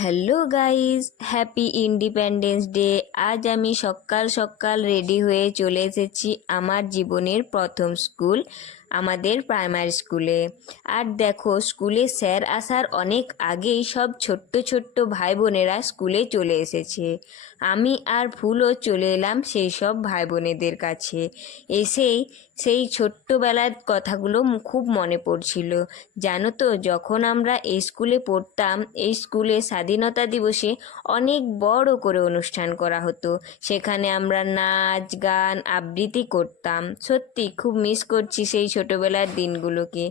Hello guys, happy independence day. আজ আমি সকাল সকাল রেডি হয়ে চলে এসেছি আমার জীবনের প্রথম স্কুল, আমাদের প্রাইমারি স্কুলে। আর দেখো, স্কুলে স্যার আসার অনেক আগেই সব ছোট্ট ছোট্ট ভাই বোনেরা স্কুলে চলে এসেছে। আমি আর ফুলও চলে এলাম সেই সব ভাই বোনেদের কাছে। এসেই সেই ছোট্টবেলার কথাগুলো খুব মনে পড়ছিল। জানো তো, যখন আমরা এই স্কুলে পড়তাম, এই স্কুলে স্বাধীনতা দিবসে অনেক বড় করে অনুষ্ঠান করা হতো। সেখানে আমরা নাচ গান আবৃত্তি করতাম। সত্যি খুব মিস করছি সেই ছোটবেলার দিনগুলোকে।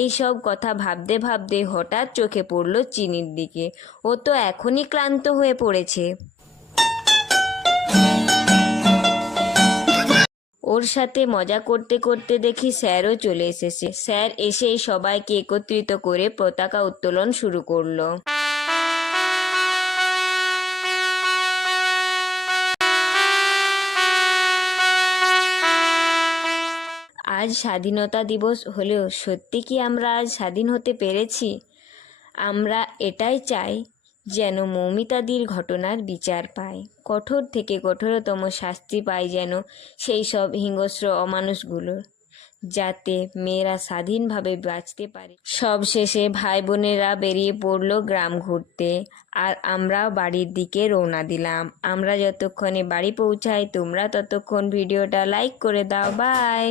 এই সব কথা ভাবতে ভাবতে হঠাৎ চোখে পড়লো চিনির দিকে। ও তো এখনই ক্লান্ত হয়ে পড়েছে। ওর সাথে মজা করতে করতে দেখি স্যারও চলে এসেছে। স্যার এসেই সবাইকে একত্রিত করে পতাকা উত্তোলন শুরু করলো। আজ স্বাধীনতা দিবস হলেও সত্যি কি আমরা আজ স্বাধীন হতে পেরেছি? আমরা এটাই চাই যেন মৌমিতাদির ঘটনার বিচার পায়, কঠোর থেকে কঠোরতম শাস্তি পায় যেন সেই সব হিংস্র অমানুষগুলো, যাতে মেয়েরা স্বাধীনভাবে বাঁচতে পারে। সব শেষে ভাই বোনেরা বেরিয়ে পড়লো গ্রাম ঘুরতে, আর আমরাও বাড়ির দিকে রওনা দিলাম। আমরা যতক্ষণে বাড়ি পৌঁছাই তোমরা ততক্ষণ ভিডিওটা লাইক করে দাও। বাই।